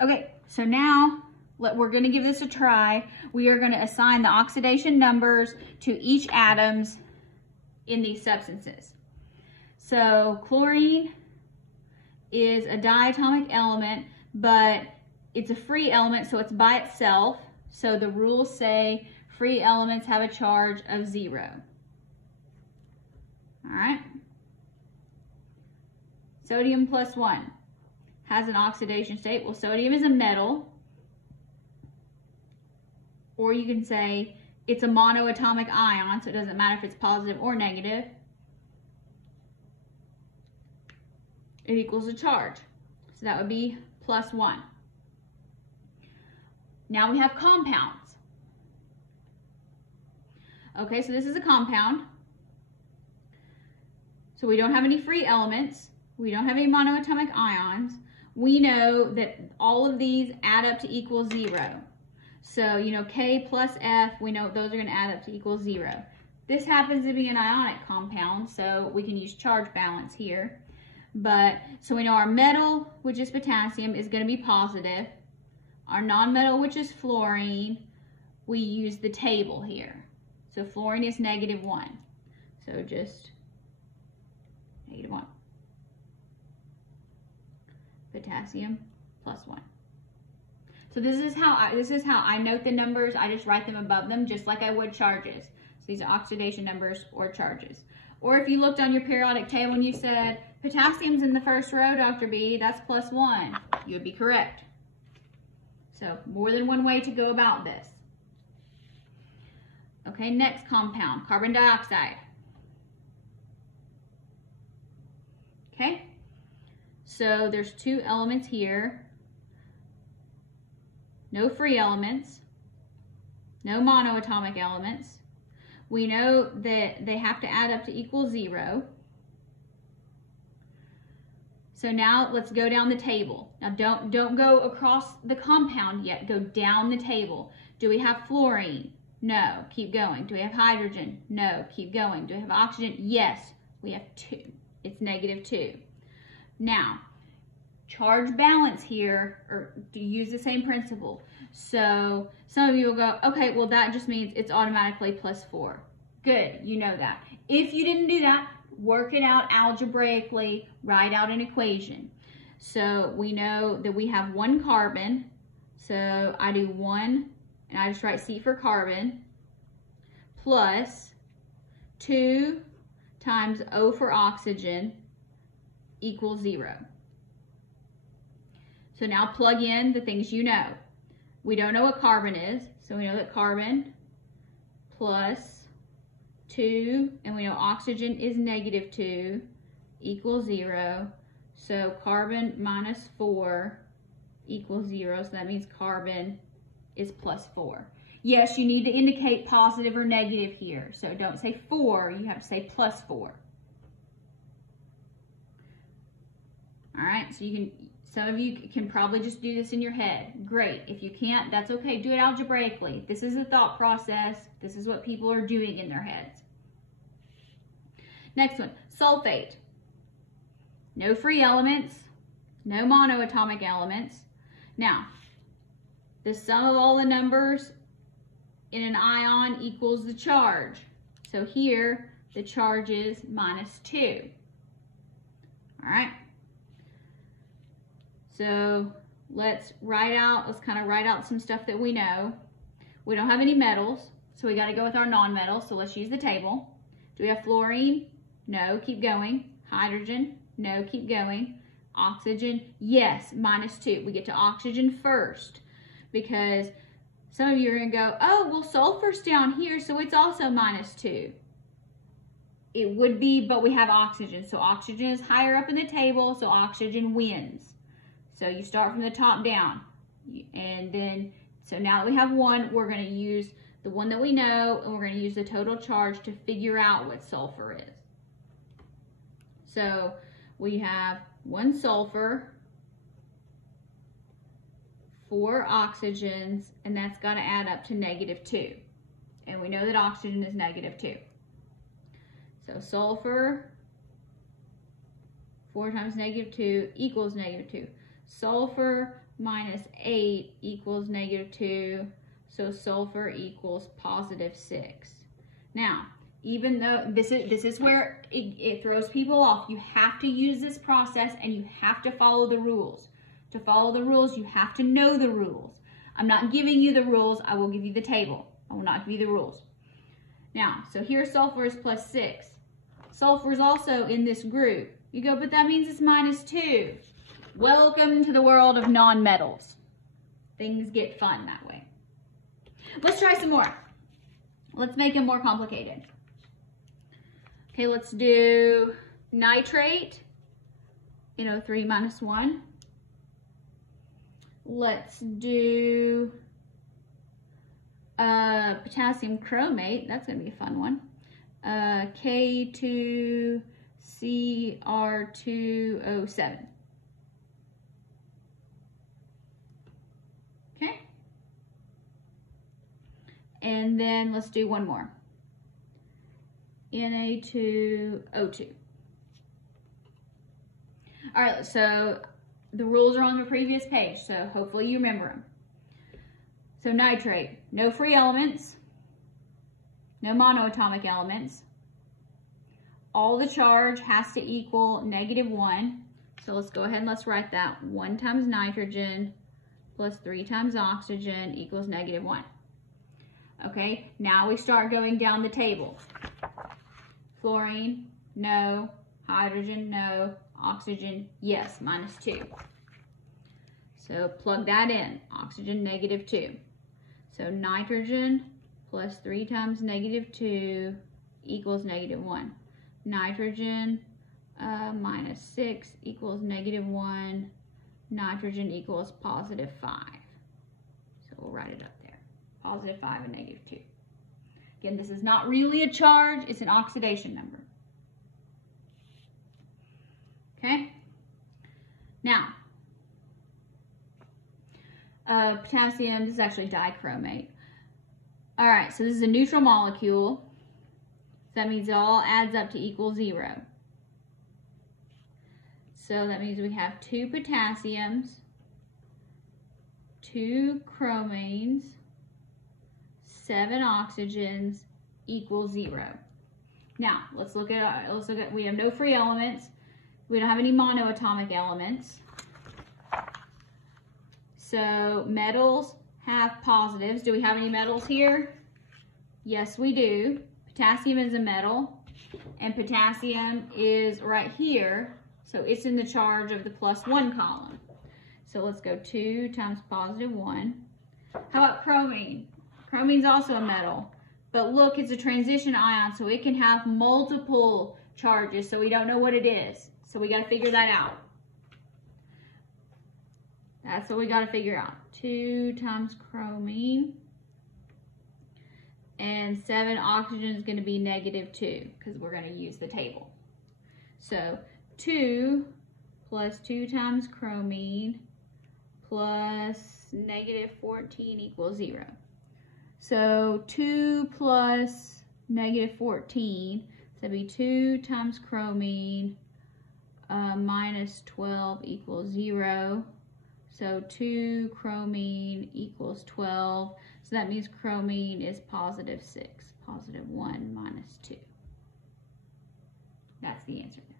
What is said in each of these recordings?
Okay, so now we're going to give this a try. We are going to assign the oxidation numbers to each atoms in these substances. So chlorine is a diatomic element, but it's a free element, so it's by itself. So the rules say free elements have a charge of 0. All right. Sodium +1 has an oxidation state. Well, sodium is a metal. Or you can say it's a monoatomic ion, so it doesn't matter if it's positive or negative. It equals a charge. So that would be +1. Now we have compounds. Okay, so this is a compound. So we don't have any free elements. We don't have any monoatomic ions. We know that all of these add up to equal 0. So, you know, K plus F, we know those are going to add up to equal 0. This happens to be an ionic compound, so we can use charge balance here. But, so we know our metal, which is potassium, is going to be positive. Our nonmetal, which is fluorine, we use the table here. So fluorine is -1. So just -1. Potassium +1. So this is how I note the numbers. I just write them above them just like I would charges. So these are oxidation numbers or charges. Or if you looked on your periodic table and you said, potassium's in the first row, Dr. B, that's +1, you would be correct. So more than one way to go about this. Okay, next compound, carbon dioxide. Okay, so there's 2 elements here. No free elements, no monoatomic elements. We know that they have to add up to equal 0. So now let's go down the table. Now don't go across the compound yet, go down the table. Do we have fluorine? No, keep going. Do we have hydrogen? No, keep going. Do we have oxygen? Yes, we have 2. It's -2. Now, charge balance here, or do you use the same principle? So some of you will go, okay, well that just means it's automatically +4. Good, you know that. If you didn't do that, work it out algebraically, write out an equation. So we know that we have 1 carbon, so I do 1, and I just write C for carbon, plus 2 times O for oxygen equals 0. So now plug in the things you know. We don't know what carbon is, so we know that carbon plus 2, and we know oxygen is -2, equals 0. So carbon minus 4 equals 0, so that means carbon is +4. Yes, you need to indicate positive or negative here, so don't say 4, you have to say +4. All right, so you can, some of you can probably just do this in your head. Great. If you can't, that's okay. Do it algebraically. This is a thought process. This is what people are doing in their heads. Next one, sulfate. No free elements, no monoatomic elements. Now, the sum of all the numbers in an ion equals the charge. So here, the charge is -2. All right. So let's kind of write out some stuff that we know. We don't have any metals, so we got to go with our non-metals. So let's use the table. Do we have fluorine? No, keep going. Hydrogen? No, keep going. Oxygen? Yes, -2. We get to oxygen first because some of you are going to go, oh, well, sulfur's down here, so it's also -2. It would be, but we have oxygen. So oxygen is higher up in the table, so oxygen wins. So you start from the top down. And then, so now that we have 1, we're going to use the one that we know, and we're going to use the total charge to figure out what sulfur is. So we have 1 sulfur, 4 oxygens, and that's got to add up to -2. And we know that oxygen is -2. So sulfur, 4 times -2 equals -2. sulfur minus 8 equals -2. So sulfur equals +6. Now, even though this is where it throws people off, you have to use this process and you have to follow the rules. To follow the rules, you have to know the rules. I'm not giving you the rules. I will give you the table. I will not give you the rules. Now, so here sulfur is +6. Sulfur is also in this group. You go, but that means it's -2. Welcome to the world of non-metals. Things get fun that way. Let's try some more. Let's make them more complicated. Okay, let's do nitrate, NO3 - 1. Let's do potassium chromate. That's going to be a fun one. K2CR2O7. Okay. And then let's do one more. Na2O2. All right, so the rules are on the previous page, so hopefully you remember them. So nitrate, no free elements, no monoatomic elements. All the charge has to equal -1. So let's go ahead and let's write that. 1 times nitrogen plus 3 times oxygen equals -1. Okay, now we start going down the table. Fluorine, no. Hydrogen, no. Oxygen, yes, -2. So plug that in. Oxygen, -2. So nitrogen plus 3 times -2 equals -1. Nitrogen -6 equals -1. Nitrogen equals +5. So we'll write it up there. +5 and -2. Again, this is not really a charge, it's an oxidation number. Okay? Now, potassium, this is actually dichromate. All right, so this is a neutral molecule. So that means it all adds up to equal 0. So that means we have 2 potassiums, 2 chromanes, 7 oxygens equals 0. Now, let's look at, we have no free elements. We don't have any monoatomic elements. So metals have positives. Do we have any metals here? Yes, we do. Potassium is a metal, and potassium is right here. So it's in the charge of the +1 column. So let's go 2 times +1. How about chromine? Chromine's also a metal, but look, it's a transition ion, so it can have multiple charges, so we don't know what it is. So we got to figure that out. That's what we got to figure out. 2 times chromine. And 7 oxygen is going to be -2 because we're going to use the table. So 2 plus 2 times chromine plus -14 equals 0. So 2 plus -14, so that'd be 2 times chromine minus 12 equals 0. So 2 chromine equals 12. So that means chromine is +6. +1 minus 2. That's the answer there.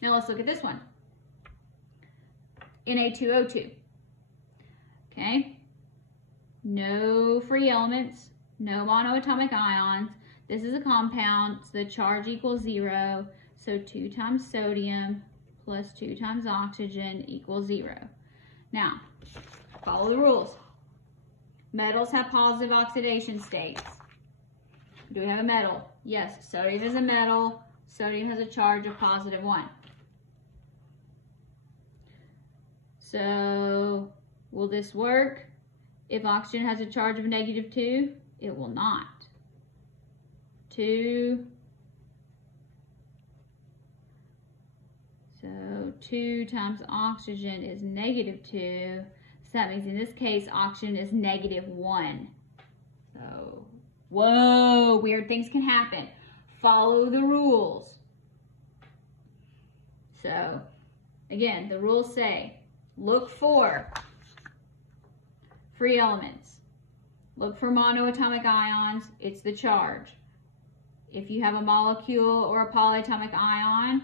Now let's look at this one. Na2O2. Okay. No free elements, no monoatomic ions. This is a compound, so the charge equals 0. So 2 times sodium plus 2 times oxygen equals 0. Now, follow the rules. Metals have positive oxidation states. Do we have a metal? Yes, sodium is a metal. Sodium has a charge of +1. So, will this work? If oxygen has a charge of -2, it will not. 2. So 2 times oxygen is -2. So that means in this case, oxygen is -1. So, whoa, weird things can happen. Follow the rules. So, Again, the rules say, look for free elements. Look for monoatomic ions, it's the charge. If you have a molecule or a polyatomic ion,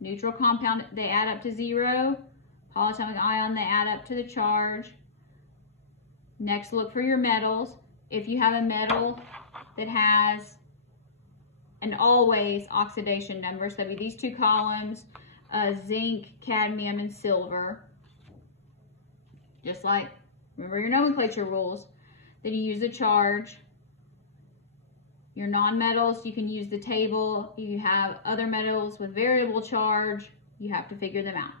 neutral compound, they add up to 0. Polyatomic ion, they add up to the charge. Next, look for your metals. If you have a metal that has an always oxidation number, so that'd be these two columns, zinc, cadmium, and silver. Just like, remember your nomenclature rules, then you use a charge. Your non-metals, you can use the table. If you have other metals with variable charge, you have to figure them out.